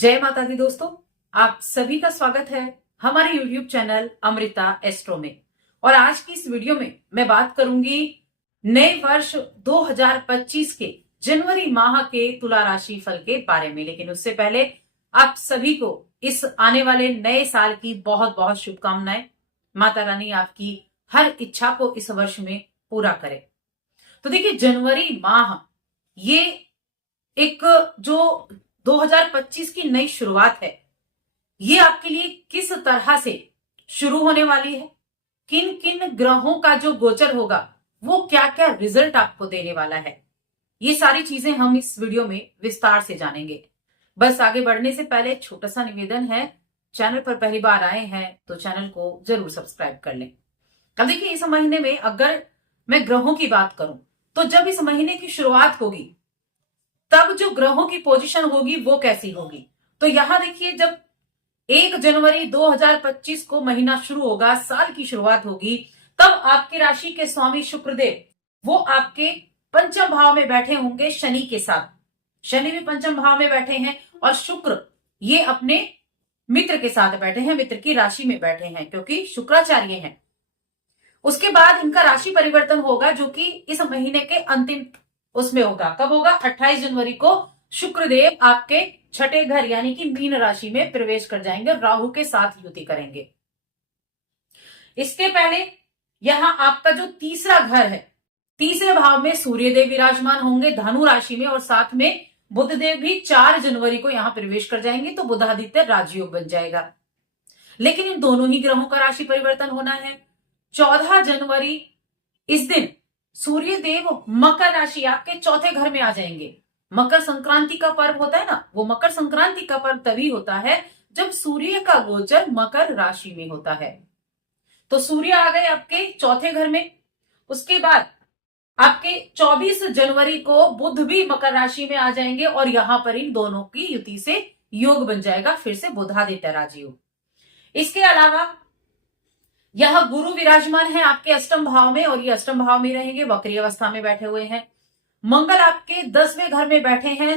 जय माता दी दोस्तों, आप सभी का स्वागत है हमारे YouTube चैनल अमृता एस्ट्रो में। और आज की इस वीडियो में मैं बात करूंगी नए वर्ष 2025 के जनवरी माह के तुला राशि फल के बारे में। लेकिन उससे पहले आप सभी को इस आने वाले नए साल की बहुत बहुत शुभकामनाएं। माता रानी आपकी हर इच्छा को इस वर्ष में पूरा करे। तो देखिए, जनवरी माह ये एक जो 2025 की नई शुरुआत है, ये आपके लिए किस तरह से शुरू होने वाली है, किन किन ग्रहों का जो गोचर होगा वो क्या क्या रिजल्ट आपको देने वाला है, ये सारी चीजें हम इस वीडियो में विस्तार से जानेंगे। बस आगे बढ़ने से पहले छोटा सा निवेदन है, चैनल पर पहली बार आए हैं तो चैनल को जरूर सब्सक्राइब कर लें। अब देखिए, इस महीने में अगर मैं ग्रहों की बात करूं तो जब इस महीने की शुरुआत होगी तब जो ग्रहों की पोजीशन होगी वो कैसी होगी। तो यहां देखिए, जब 1 जनवरी 2025 को महीना शुरू होगा, साल की शुरुआत होगी, तब आपकी राशि के स्वामी शुक्रदेव वो आपके पंचम भाव में बैठे होंगे शनि के साथ। शनि भी पंचम भाव में बैठे हैं और शुक्र ये अपने मित्र के साथ बैठे हैं, मित्र की राशि में बैठे हैं क्योंकि शुक्राचार्य हैं। उसके बाद इनका राशि परिवर्तन होगा जो कि इस महीने के अंतिम उसमें होगा। कब होगा? 28 जनवरी को शुक्रदेव आपके छठे घर यानी कि मीन राशि में प्रवेश कर जाएंगे, राहु के साथ युति करेंगे। इसके पहले यहां आपका जो तीसरा घर है, तीसरे भाव में सूर्यदेव विराजमान होंगे धनु राशि में, और साथ में बुधदेव भी 4 जनवरी को यहां प्रवेश कर जाएंगे, तो बुधादित्य राजयोग बन जाएगा। लेकिन इन दोनों ही ग्रहों का राशि परिवर्तन होना है 14 जनवरी। इस दिन सूर्य देव मकर राशि आपके चौथे घर में आ जाएंगे। मकर संक्रांति का पर्व होता है ना, वो मकर संक्रांति का पर्व तभी होता है जब सूर्य का गोचर मकर राशि में होता है। तो सूर्य आ गए आपके चौथे घर में। उसके बाद आपके 24 जनवरी को बुध भी मकर राशि में आ जाएंगे और यहां पर इन दोनों की युति से योग बन जाएगा, फिर से बुधादित्य राजयोग। इसके अलावा यह गुरु विराजमान है आपके अष्टम भाव में, और ये अष्टम भाव में रहेंगे, वक्री अवस्था में बैठे हुए हैं। मंगल आपके 10वें घर में बैठे हैं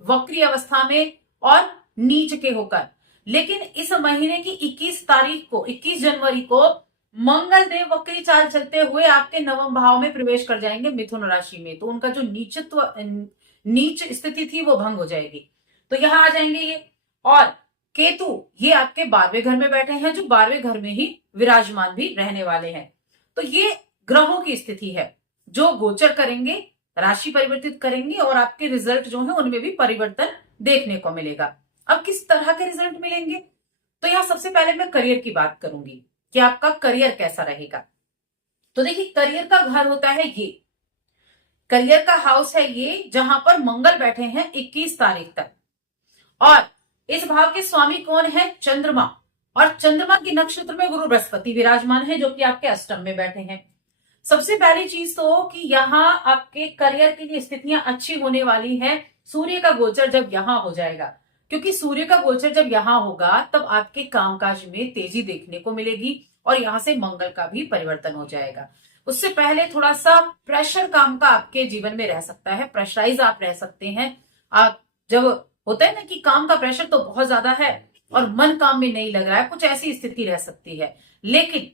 वक्री अवस्था में और नीच के होकर। लेकिन इस महीने की 21 तारीख को, 21 जनवरी को मंगल देव वक्री चाल चलते हुए आपके नवम भाव में प्रवेश कर जाएंगे मिथुन राशि में। तो उनका जो नीच स्थिति थी वो भंग हो जाएगी, तो यहां आ जाएंगे ये। और केतु ये आपके 12वें घर में बैठे हैं, जो 12वें घर में ही विराजमान भी रहने वाले हैं। तो ये ग्रहों की स्थिति है जो गोचर करेंगे, राशि परिवर्तित करेंगे और आपके रिजल्ट जो है उनमें भी परिवर्तन देखने को मिलेगा। अब किस तरह के रिजल्ट मिलेंगे? तो यहां सबसे पहले मैं करियर की बात करूंगी कि आपका करियर कैसा रहेगा। तो देखिए, करियर का घर होता है ये, करियर का हाउस है ये, जहां पर मंगल बैठे हैं 21 तारीख तक। और इस भाव के स्वामी कौन है? चंद्रमा। और चंद्रमा के नक्षत्र में गुरु बृहस्पति विराजमान है जो कि आपके अष्टम में बैठे हैं। सबसे पहली चीज तो कि यहाँ आपके करियर की लिए स्थितियां अच्छी होने वाली है सूर्य का गोचर जब यहां हो जाएगा, क्योंकि सूर्य का गोचर जब यहां होगा तब आपके कामकाज में तेजी देखने को मिलेगी और यहां से मंगल का भी परिवर्तन हो जाएगा। उससे पहले थोड़ा सा प्रेशर काम का आपके जीवन में रह सकता है, प्रेशराइज आप रह सकते हैं। आप जब होता है ना कि काम का प्रेशर तो बहुत ज्यादा है और मन काम में नहीं लग रहा है, कुछ ऐसी स्थिति रह सकती है। लेकिन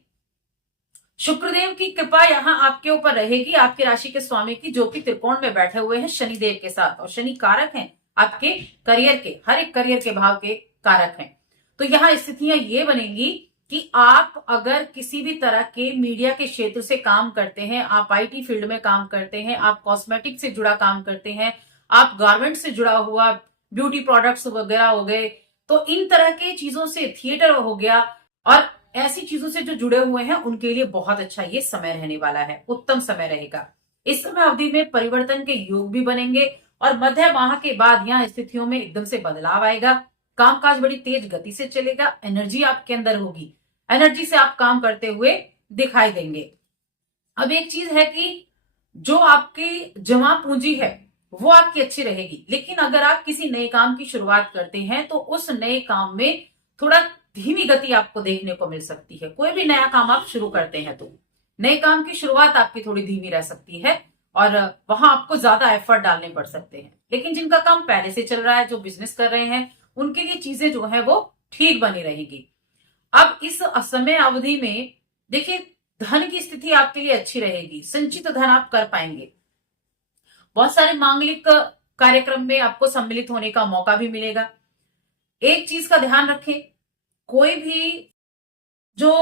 शुक्रदेव की कृपा यहां आपके ऊपर रहेगी, आपकी राशि के स्वामी की, जो कि त्रिकोण में बैठे हुए हैं शनिदेव के साथ, और शनि कारक हैं आपके करियर के, हर एक करियर के भाव के कारक हैं। तो यहां स्थितियां ये बनेंगी कि आप अगर किसी भी तरह के मीडिया के क्षेत्र से काम करते हैं, आप आईटी फील्ड में काम करते हैं, आप कॉस्मेटिक से जुड़ा काम करते हैं, आप गारमेंट से जुड़ा हुआ ब्यूटी प्रोडक्ट्स वगैरह हो गए, तो इन तरह के चीजों से, थिएटर हो गया और ऐसी चीजों से जो जुड़े हुए हैं उनके लिए बहुत अच्छा ये समय रहने वाला है, उत्तम समय रहेगा। इस समय अवधि में परिवर्तन के योग भी बनेंगे और मध्य माह के बाद यहाँ स्थितियों में एकदम से बदलाव आएगा, कामकाज बड़ी तेज गति से चलेगा, एनर्जी आपके अंदर होगी, एनर्जी से आप काम करते हुए दिखाई देंगे। अब एक चीज है कि जो आपकी जमा पूंजी है वो आपकी अच्छी रहेगी, लेकिन अगर आप किसी नए काम की शुरुआत करते हैं तो उस नए काम में थोड़ा धीमी गति आपको देखने को मिल सकती है। कोई भी नया काम आप शुरू करते हैं तो नए काम की शुरुआत आपकी थोड़ी धीमी रह सकती है और वहां आपको ज्यादा एफर्ट डालने पड़ सकते हैं। लेकिन जिनका काम पहले से चल रहा है, जो बिजनेस कर रहे हैं, उनके लिए चीजें जो है वो ठीक बनी रहेगी। अब इस समय अवधि में देखिए, धन की स्थिति आपके लिए अच्छी रहेगी, संचित धन आप कर पाएंगे। बहुत सारे मांगलिक कार्यक्रम में आपको सम्मिलित होने का मौका भी मिलेगा। एक चीज का ध्यान रखें, कोई भी जो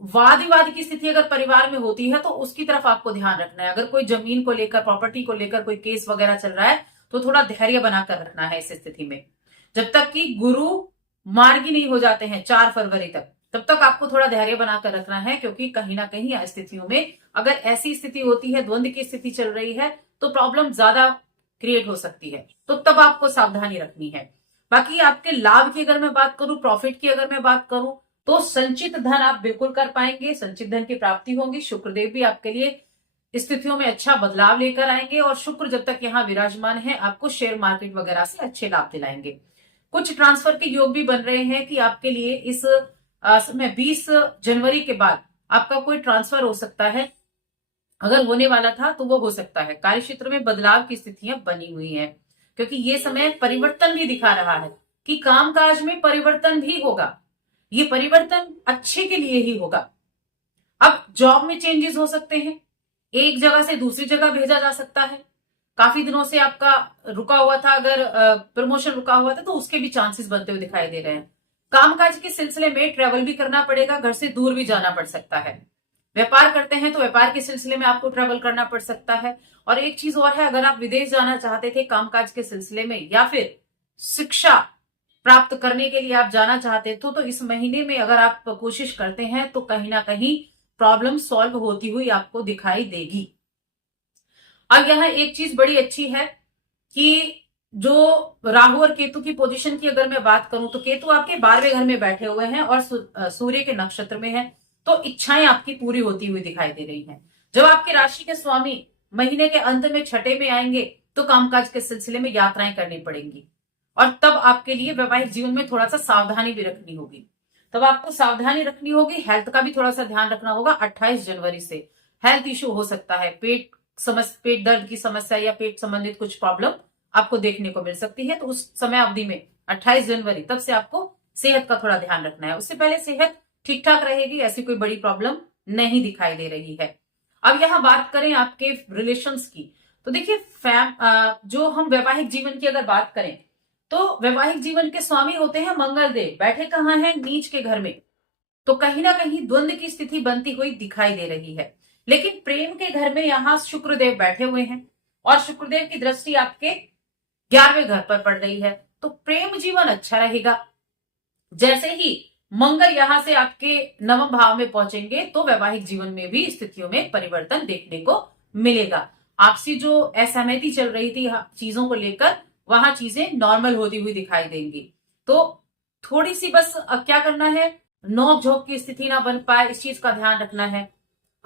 वाद विवाद की स्थिति अगर परिवार में होती है तो उसकी तरफ आपको ध्यान रखना है। अगर कोई जमीन को लेकर, प्रॉपर्टी को लेकर कोई केस वगैरह चल रहा है तो थोड़ा धैर्य बनाकर रखना है इस स्थिति में। जब तक कि गुरु मार्गी नहीं हो जाते हैं 4 फरवरी तक, तब तक आपको थोड़ा धैर्य बनाकर रखना है, क्योंकि कहीं ना कहीं स्थितियों में अगर ऐसी स्थिति होती है, द्वंद्व की स्थिति चल रही है, तो प्रॉब्लम ज्यादा क्रिएट हो सकती है। तो तब आपको सावधानी रखनी है। बाकी आपके लाभ की अगर मैं बात करूं, प्रॉफिट की अगर मैं बात करूं, तो संचित धन आप बिल्कुल कर पाएंगे, संचित धन की प्राप्ति होगी। शुक्रदेव भी आपके लिए स्थितियों में अच्छा बदलाव लेकर आएंगे, और शुक्र जब तक यहाँ विराजमान है आपको शेयर मार्केट वगैरह से अच्छे लाभ दिलाएंगे। कुछ ट्रांसफर के योग भी बन रहे हैं कि आपके लिए इस समय 20 जनवरी के बाद आपका कोई ट्रांसफर हो सकता है। अगर होने वाला था तो वो हो सकता है। कार्य क्षेत्र में बदलाव की स्थितियां बनी हुई हैं, क्योंकि ये समय परिवर्तन भी दिखा रहा है कि कामकाज में परिवर्तन भी होगा। ये परिवर्तन अच्छे के लिए ही होगा। अब जॉब में चेंजेस हो सकते हैं, एक जगह से दूसरी जगह भेजा जा सकता है। काफी दिनों से आपका रुका हुआ था, अगर प्रमोशन रुका हुआ था तो उसके भी चांसेस बनते हुए दिखाई दे रहे हैं। कामकाज के सिलसिले में ट्रेवल भी करना पड़ेगा, घर से दूर भी जाना पड़ सकता है। व्यापार करते हैं तो व्यापार के सिलसिले में आपको ट्रेवल करना पड़ सकता है। और एक चीज और है, अगर आप विदेश जाना चाहते थे कामकाज के सिलसिले में, या फिर शिक्षा प्राप्त करने के लिए आप जाना चाहते थे, तो इस महीने में अगर आप कोशिश करते हैं तो कहीं ना कहीं प्रॉब्लम सॉल्व होती हुई आपको दिखाई देगी। अब यहाँ एक चीज बड़ी अच्छी है कि जो राहु और केतु की पोजीशन की अगर मैं बात करूं, तो केतु आपके 12वें घर में बैठे हुए हैं और सूर्य के नक्षत्र में है, तो इच्छाएं आपकी पूरी होती हुई दिखाई दे रही हैं। जब आपकी राशि के स्वामी महीने के अंत में छठे में आएंगे तो कामकाज के सिलसिले में यात्राएं करनी पड़ेंगी, और तब आपके लिए वैवाहिक जीवन में थोड़ा सा सावधानी भी रखनी होगी। तब आपको सावधानी रखनी होगी, हेल्थ का भी थोड़ा सा ध्यान रखना होगा। 28 जनवरी से हेल्थ इश्यू हो सकता है, पेट दर्द की समस्या या पेट संबंधित कुछ प्रॉब्लम आपको देखने को मिल सकती है। तो उस समय अवधि में 28 जनवरी तब से आपको सेहत का थोड़ा ध्यान रखना है। उससे पहले सेहत ठीक ठाक रहेगी, ऐसी कोई बड़ी प्रॉब्लम नहीं दिखाई दे रही है। अब यहाँ बात करें आपके रिलेशंस की, तो देखिए जो हम वैवाहिक जीवन की अगर बात करें, तो वैवाहिक जीवन के स्वामी होते हैं मंगल देव, बैठे कहाँ हैं? नीच के घर में। तो कहीं ना कहीं द्वंद्व की स्थिति बनती हुई दिखाई दे रही है। लेकिन प्रेम के घर में यहाँ शुक्रदेव बैठे हुए हैं, और शुक्रदेव की दृष्टि आपके 11वें घर पर पड़ रही है, तो प्रेम जीवन अच्छा रहेगा। जैसे ही मंगल यहां से आपके 9वें भाव में पहुंचेंगे तो वैवाहिक जीवन में भी स्थितियों में परिवर्तन देखने को मिलेगा। आपसी जो असहमति चल रही थी चीजों को लेकर, वहां चीजें नॉर्मल होती हुई दिखाई देंगी। तो थोड़ी सी बस क्या करना है, नोक झोंक की स्थिति ना बन पाए, इस चीज का ध्यान रखना है।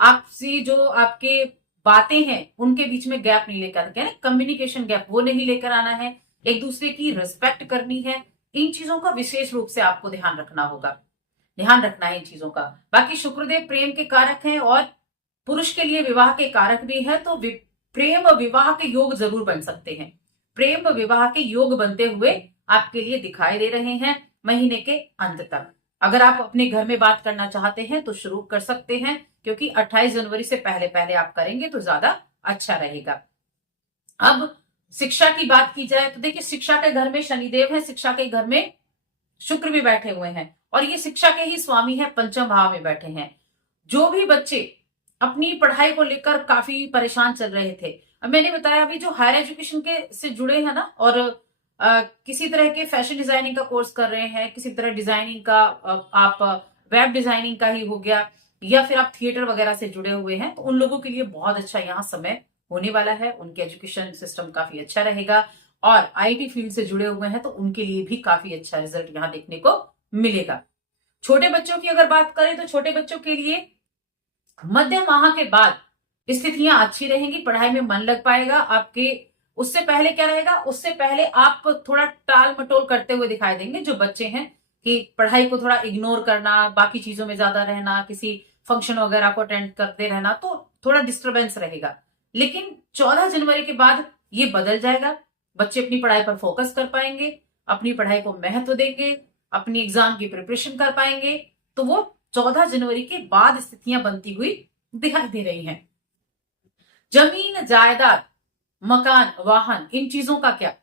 आपसी जो आपके बातें हैं उनके बीच में गैप नहीं लेकर के, कम्युनिकेशन गैप वो नहीं लेकर आना है। एक दूसरे की रिस्पेक्ट करनी है। इन चीजों का विशेष रूप से आपको ध्यान रखना होगा, ध्यान रखना है इन चीजों का। बाकी शुक्रदेव प्रेम के कारक हैं और पुरुष के लिए विवाह के कारक भी है, तो प्रेम विवाह के योग जरूर बन सकते हैं। प्रेम विवाह के योग बनते हुए आपके लिए दिखाई दे रहे हैं महीने के अंत तक। अगर आप अपने घर में बात करना चाहते हैं तो शुरू कर सकते हैं, क्योंकि 28 जनवरी से पहले पहले आप करेंगे तो ज्यादा अच्छा रहेगा। अब शिक्षा की बात की जाए तो देखिए, शिक्षा के घर में शनिदेव है, शिक्षा के घर में शुक्र भी बैठे हुए हैं, और ये शिक्षा के ही स्वामी है, 5वें भाव में बैठे हैं। जो भी बच्चे अपनी पढ़ाई को लेकर काफी परेशान चल रहे थे, अब मैंने बताया अभी जो हायर एजुकेशन के से जुड़े हैं ना, और किसी तरह के फैशन डिजाइनिंग का कोर्स कर रहे हैं, किसी तरह डिजाइनिंग का आप वेब डिजाइनिंग का ही हो गया, या फिर आप थिएटर वगैरह से जुड़े हुए हैं, तो उन लोगों के लिए बहुत अच्छा यहाँ समय होने वाला है। उनके एजुकेशन सिस्टम काफी अच्छा रहेगा, और आईटी फील्ड से जुड़े हुए हैं तो उनके लिए भी काफी अच्छा रिजल्ट यहाँ देखने को मिलेगा। छोटे बच्चों की अगर बात करें तो छोटे बच्चों के लिए मध्य माह के बाद स्थितियां अच्छी रहेंगी, पढ़ाई में मन लग पाएगा आपके। उससे पहले क्या रहेगा, उससे पहले आप थोड़ा टाल मटोल करते हुए दिखाई देंगे जो बच्चे हैं, कि पढ़ाई को थोड़ा इग्नोर करना, बाकी चीजों में ज्यादा रहना, किसी फंक्शन वगैरह को अटेंड करते रहना, तो थोड़ा डिस्टरबेंस रहेगा। लेकिन 14 जनवरी के बाद ये बदल जाएगा, बच्चे अपनी पढ़ाई पर फोकस कर पाएंगे, अपनी पढ़ाई को महत्व देंगे, अपनी एग्जाम की प्रिपरेशन कर पाएंगे, तो वो 14 जनवरी के बाद स्थितियां बनती हुई दिखाई दे रही हैं। जमीन, जायदाद, मकान, वाहन, इन चीजों का क्या?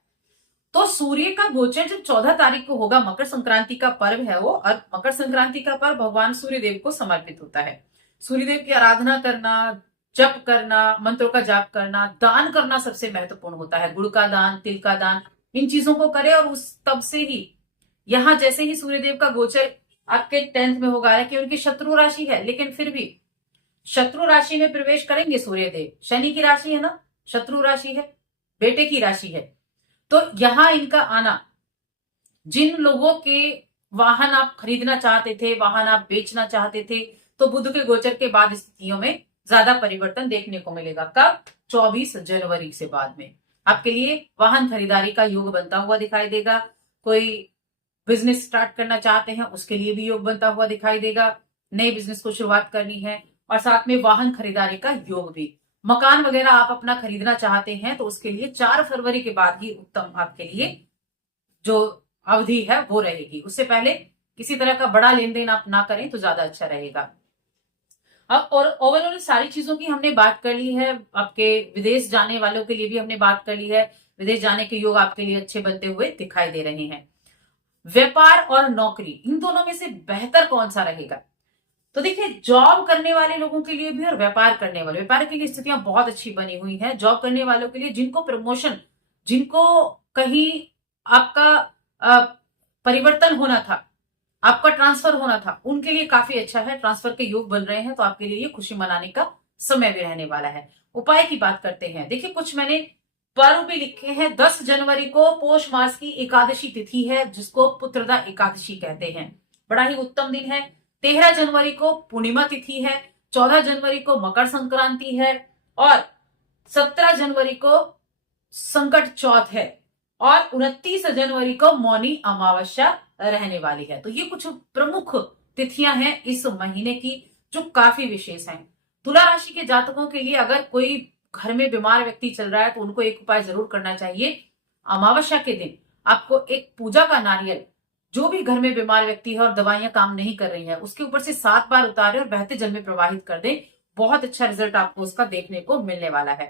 तो सूर्य का गोचर जब 14 तारीख को होगा, मकर संक्रांति का पर्व है वो, और मकर संक्रांति का पर्व भगवान सूर्य देव को समर्पित होता है। सूर्य देव की आराधना करना, जप करना, मंत्रों का जाप करना, दान करना सबसे महत्वपूर्ण होता है। गुड़ का दान, तिल का दान, इन चीजों को करें। और उस तब से ही यहां जैसे ही सूर्यदेव का गोचर आपके 10th में होगा, कि उनकी शत्रु राशि है, लेकिन फिर भी शत्रु राशि में प्रवेश करेंगे सूर्यदेव। शनि की राशि है ना, शत्रु राशि है, बेटे की राशि है। तो यहां इनका आना, जिन लोगों के वाहन आप खरीदना चाहते थे, वाहन आप बेचना चाहते थे, तो बुध के गोचर के बाद स्थितियों में ज्यादा परिवर्तन देखने को मिलेगा। कब? 24 जनवरी से बाद में आपके लिए वाहन खरीदारी का योग बनता हुआ दिखाई देगा। कोई बिजनेस स्टार्ट करना चाहते हैं, उसके लिए भी योग बनता हुआ दिखाई देगा। नए बिजनेस को शुरुआत करनी है, और साथ में वाहन खरीदारी का योग भी। मकान वगैरह आप अपना खरीदना चाहते हैं, तो उसके लिए 4 फरवरी के बाद ही उत्तम आपके लिए जो अवधि है वो रहेगी। उससे पहले किसी तरह का बड़ा लेन देन आप ना करें तो ज्यादा अच्छा रहेगा। अब और ओवरऑल सारी चीजों की हमने बात कर ली है। आपके विदेश जाने वालों के लिए भी हमने बात कर ली है। विदेश जाने के योग आपके लिए अच्छे बनते हुए दिखाई दे रहे हैं। व्यापार और नौकरी, इन दोनों में से बेहतर कौन सा रहेगा? तो देखिए, जॉब करने वाले लोगों के लिए भी और व्यापार करने वाले, व्यापार के लिए स्थितियां बहुत अच्छी बनी हुई हैं। जॉब करने वालों के लिए, जिनको प्रमोशन, जिनको कहीं आपका परिवर्तन होना था, आपका ट्रांसफर होना था, उनके लिए काफी अच्छा है। ट्रांसफर के योग बन रहे हैं, तो आपके लिए ये खुशी मनाने का समय भी रहने वाला है। उपाय की बात करते हैं। देखिए, कुछ मैंने पर्व भी लिखे हैं। 10 जनवरी को पौष मास की एकादशी तिथि है, जिसको पुत्रदा एकादशी कहते हैं, बड़ा ही उत्तम दिन है। 13 जनवरी को पूर्णिमा तिथि है। 14 जनवरी को मकर संक्रांति है, और 17 जनवरी को संकट चौथ है, और 29 जनवरी को मौनी अमावस्या रहने वाली है। तो ये कुछ प्रमुख तिथियां हैं इस महीने की, जो काफी विशेष हैं। तुला राशि के जातकों के लिए अगर कोई घर में बीमार व्यक्ति चल रहा है, तो उनको एक उपाय जरूर करना चाहिए। अमावस्या के दिन आपको एक पूजा का नारियल, जो भी घर में बीमार व्यक्ति है और दवाइयां काम नहीं कर रही है, उसके ऊपर से 7 बार उतारे और बहते जल में प्रवाहित कर दें। बहुत अच्छा रिजल्ट आपको उसका देखने को मिलने वाला है।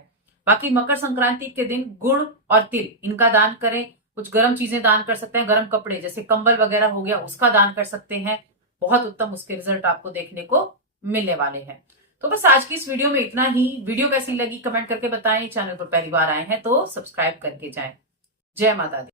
बाकी मकर संक्रांति के दिन गुड़ और तिल, इनका दान करें। कुछ गर्म चीजें दान कर सकते हैं, गर्म कपड़े जैसे कंबल वगैरह हो गया, उसका दान कर सकते हैं। बहुत उत्तम उसके रिजल्ट आपको देखने को मिलने वाले हैं। तो बस आज की इस वीडियो में इतना ही। वीडियो कैसी लगी कमेंट करके बताएं। चैनल पर पहली बार आए हैं तो सब्सक्राइब करके जाएं। जय माता दी।